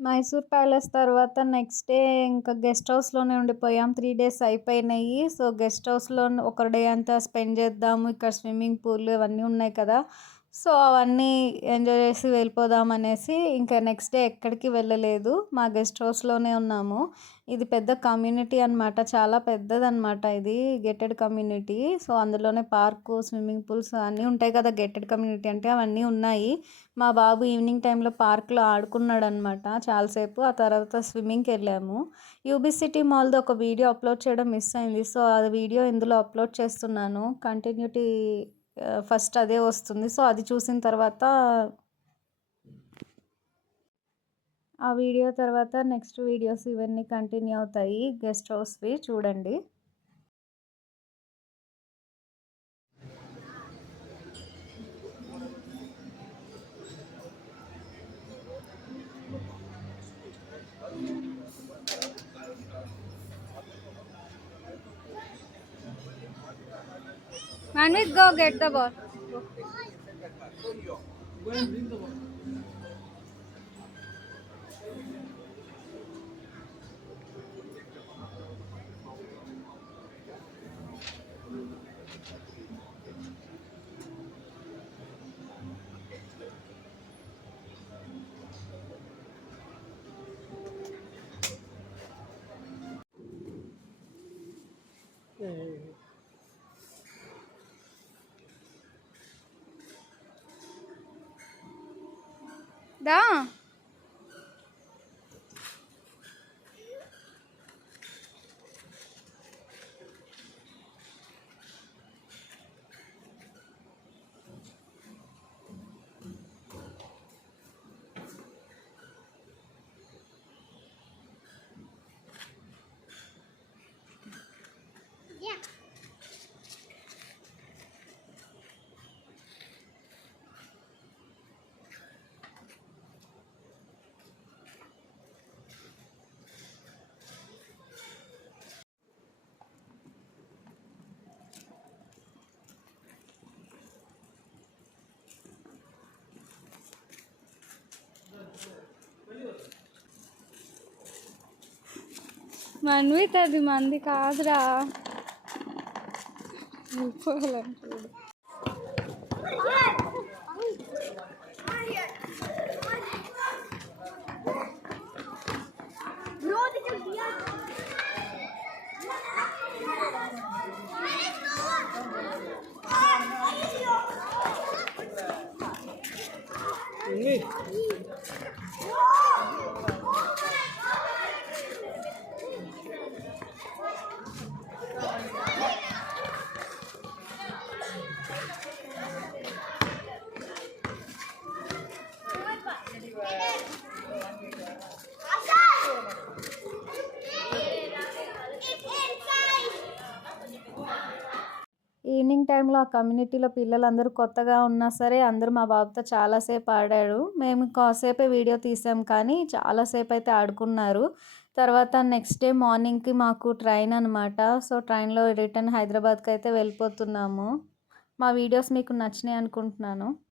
మైసూర్ ప్యాలెస్ తర్వాత next day ఇంకా గెస్ట్ హౌస్‌లోనే ఉండిపోయాం. 3 డేస్ అయిపోయినాయి. సో, గెస్ట్ హౌస్‌లో ఒక డే అంతా స్పెండ్ చేద్దాము. ఇక్కడ స్విమ్మింగ్ పూల్ ఇవన్నీ ఉన్నాయి కదా! సో, అవన్నీ ఎంజాయ్ చేసి వెళ్ళిపోదాం అనేసి ఇంకా నెక్స్ట్ డే ఎక్కడికి వెళ్ళలేదు. మా గెస్ట్ హౌస్‌లోనే ఉన్నాము. ఇది పెద్ద కమ్యూనిటీ అనమాట. చాలా పెద్దదనమాట ఇది గేటెడ్ కమ్యూనిటీ. సో, అందులోనే పార్కు, స్విమ్మింగ్ పూల్స్ అన్నీ ఉంటాయి కదా! గేటెడ్ కమ్యూనిటీ అంటే అవన్నీ ఉన్నాయి. మా బాబు ఈవినింగ్ టైంలో పార్క్‌లో ఆడుకున్నాడనమాట చాలాసేపు. ఆ తర్వాత స్విమ్మింగ్‌కెళ్ళాము. యూబీ సిటీ మాల్‌ది ఒక వీడియో అప్‌లోడ్ చేయడం మిస్ అయింది. సో, ఆ వీడియో ఇందులో అప్‌లోడ్ చేస్తున్నాను. కంటిన్యూటీ ఫస్ట్ అదే వస్తుంది. సో, అది చూసిన తర్వాత ఆ వీడియో తర్వాత నెక్స్ట్ వీడియోస్ ఇవన్నీ కంటిన్యూ అవుతాయి. గెస్ట్ హౌస్‌వి చూడండి. Manvit, go get the ball. Da. Manvith అది మంది కాదురా. వెళ్ళిపోవాలంటాడు. ఈవినింగ్ టైంలో ఆ కమ్యూనిటీలో పిల్లలందరూ కొత్తగా ఉన్నా సరే అందరూ మా బాబుతో చాలాసేపు ఆడారు. మేము కాసేపే వీడియో తీసాం కానీ చాలాసేపు అయితే ఆడుకున్నారు. తర్వాత నెక్స్ట్ డే మార్నింగ్‌కి మాకు ట్రైన్ అనమాట. సో, ట్రైన్‌లో రిటర్న్ హైదరాబాద్‌కి అయితే వెళ్ళిపోతున్నాము. మా వీడియోస్ మీకు నచ్చినాయి అనుకుంటున్నాను.